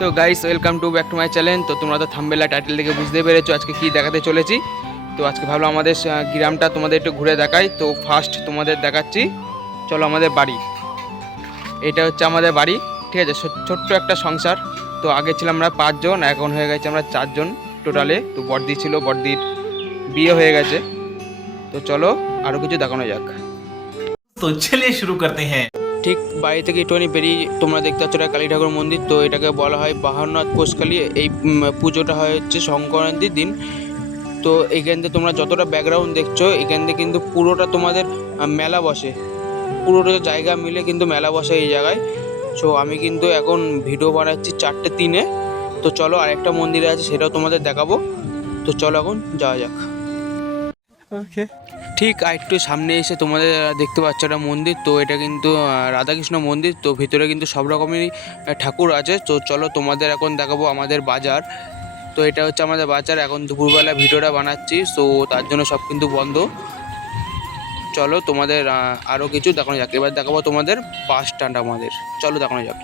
তো guys welcome to back to my channel তো তোমরা তো থাম্বেলা টাইটেল দেখে বুঝতে পেরেছ আজকে কী দেখাতে চলেছি। তো আজকে ভাবলো আমাদের গ্রামটা তোমাদের একটু ঘুরে দেখাই। তো ফার্স্ট তোমাদের দেখাচ্ছি, চলো আমাদের বাড়ি। এটা হচ্ছে আমাদের বাড়ি, ঠিক আছে? ছোট্ট একটা সংসার। তো আগে ছিলাম আমরা পাঁচজন, এখন হয়ে গেছে আমরা চারজন টোটালে তো বর্দি ছিল, বর্দির বিয়ে হয়ে গেছে। তো চলো আরও কিছু দেখানো যাক। তো চলে শুরু করতে হ্যাঁ। ঠিক বাড়ি থেকে একটুখানি বেরিয়ে তোমরা দেখতে পাচ্ছ এটা কালী ঠাকুর মন্দির। তো এটাকে বলা হয় বাহারনাথ পোষকালী এই পুজোটা হয় হচ্ছে সংক্রান্তির দিন। তো এখান থেকে তোমরা যতটা ব্যাকগ্রাউন্ড দেখছ, এখান থেকে কিন্তু পুরোটা তোমাদের মেলা বসে। পুরোটা জায়গা মিলে কিন্তু মেলা বসে এই জায়গায়। সো আমি কিন্তু এখন ভিডিও বানাচ্ছি চারটে তিনে। তো চলো আরেকটা মন্দিরে আছে, সেটাও তোমাদের দেখাবো। তো চলো এখন যাওয়া যাক। ওকে ঠিক আরেকটু সামনে এসে তোমাদের দেখতে পাচ্ছ একটা মন্দির তো এটা কিন্তু রাধাকৃষ্ণ মন্দির তো ভিতরে কিন্তু সব রকমেরই ঠাকুর আছে। তো চলো তোমাদের এখন দেখাবো আমাদের বাজার। তো এটা হচ্ছে আমাদের বাজার এখন দুপুরবেলা ভিডিওটা বানাচ্ছি সো তার জন্য সব কিন্তু বন্ধ। চলো তোমাদের আরও কিছু দেখানো যাক। এবার দেখাবো তোমাদের বাস স্ট্যান্ড আমাদের। চলো দেখানো যাক।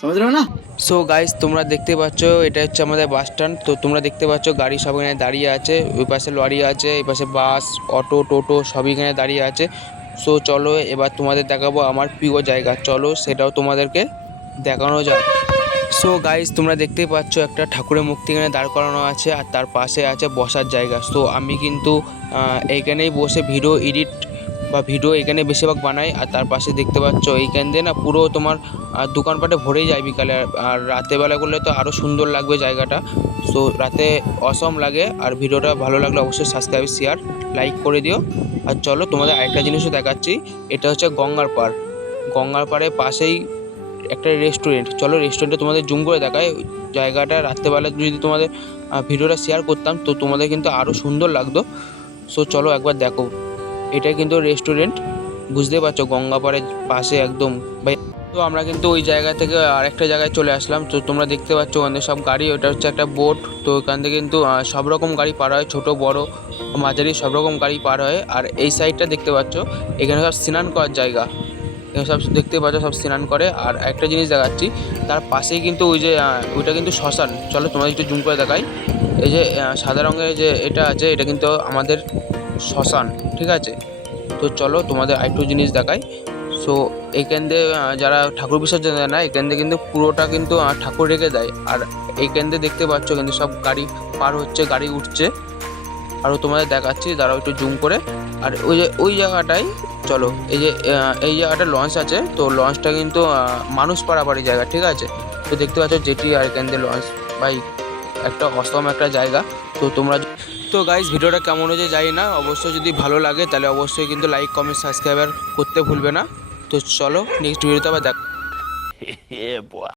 সমুদ্র না সো গাইস তোমরা দেখতে পাচ্ছ, এটা হচ্ছে আমাদের বাস স্ট্যান্ড তো তোমরা দেখতে পাচ্ছ, গাড়ি সব এখানে দাঁড়িয়ে আছে। ওই পাশে লরি আছে, এই পাশে বাস অটো টোটো সবই এখানে দাঁড়িয়ে আছে। সো চলো, এবার তোমাদের দেখাবো আমার প্রিয় জায়গা। চলো, সেটাও তোমাদেরকে দেখানো যায় সো গাইজ তোমরা দেখতেই পাচ্ছ, একটা ঠাকুরের মূর্তি এখানে দাঁড় করানো আছে, আর তার পাশে আছে বসার জায়গা। সো আমি কিন্তু এইখানেই বসে ভিডিও এডিট বা ভিডিও এখানে বেশিরভাগ বানাই আর তার পাশে দেখতে পাচ্ছ এইখান দিয়ে না পুরো তোমার দোকানপাটে ভরেই যায় বিকালে, আর- আর রাতের বেলা করলে তো আরও সুন্দর লাগবে জায়গাটা। সো রাতে অসম লাগে, আর ভিডিওটা ভালো লাগলে অবশ্যই সাবস্ক্রাইব শেয়ার লাইক করে দিও। আর চলো তোমাদের আরেকটা জিনিসও দেখাচ্ছি, এটা হচ্ছে গঙ্গার পাড়। গঙ্গার পাড়ের পাশেই একটা রেস্টুরেন্ট চলো রেস্টুরেন্টে তোমাদের জুম করে দেখায় জায়গাটা রাত্রেবেলা যদি তোমাদের ভিডিওটা শেয়ার করতাম, তো তোমাদের কিন্তু আরও সুন্দর লাগতো। সো চলো একবার দেখো। এটা কিন্তু রেস্টুরেন্ট বুঝতে পারছ গঙ্গা পাড়ের পাশে একদম। তো আমরা কিন্তু ওই জায়গা থেকে আরেকটা জায়গায় চলে আসলাম। তো তোমরা দেখতে পাচ্ছ ওখানে সব গাড়ি, ওটা হচ্ছে একটা বোট তো ওখান থেকে কিন্তু সব রকম গাড়ি পার হয়, ছোট, বড়, মাঝারি, সব রকম গাড়ি পার হয়। আর এই সাইডটা দেখতে পাচ্ছ, এখানে সব স্নান করার জায়গা। এখানে সব দেখতে পাচ্ছ, সব স্নান করে। আর একটা জিনিস দেখাচ্ছি, তার পাশেই কিন্তু ওই যে ওইটা কিন্তু শ্মশান। চলো তোমাদের একটু জুম করে দেখাই। এই যে সাদা রঙের যে এটা আছে, এটা কিন্তু আমাদের শ্মশান, ঠিক আছে? তো চলো তোমাদের আরেকটু জিনিস দেখাই। সো এইখান দিয়ে যারা ঠাকুর বিসর্জন দেয় না, এখান দিয়ে কিন্তু পুরোটা কিন্তু ঠাকুর রেখে দেয়। আর এইখান দিয়ে দেখতে পাচ্ছ কিন্তু সব গাড়ি পার হচ্ছে, গাড়ি উঠছে। আরও তোমাদের দেখাচ্ছি, দাঁড়াও একটু জুম করে। আর ওই যে, ওই জায়গাটায় চলো, এই যে এই জায়গাটা লঞ্চ আছে। তো লঞ্চটা কিন্তু মানুষ পাড়াপাড়ি জায়গা, ঠিক আছে? তো দেখতে পাচ্ছ যেটি আর এখান দিয়ে লঞ্চ বাই একটা অসম একটা জায়গা। তো তোমরা তো গাইজ ভিডিওটা কেমন হয়েছে জানি না অবশ্যই যদি ভালো লাগে তাহলে অবশ্যই কিন্তু লাইক কমেন্ট সাবস্ক্রাইবার করতে ভুলবে না। তো চলো নেক্সট ভিডিওতে আবার দেখ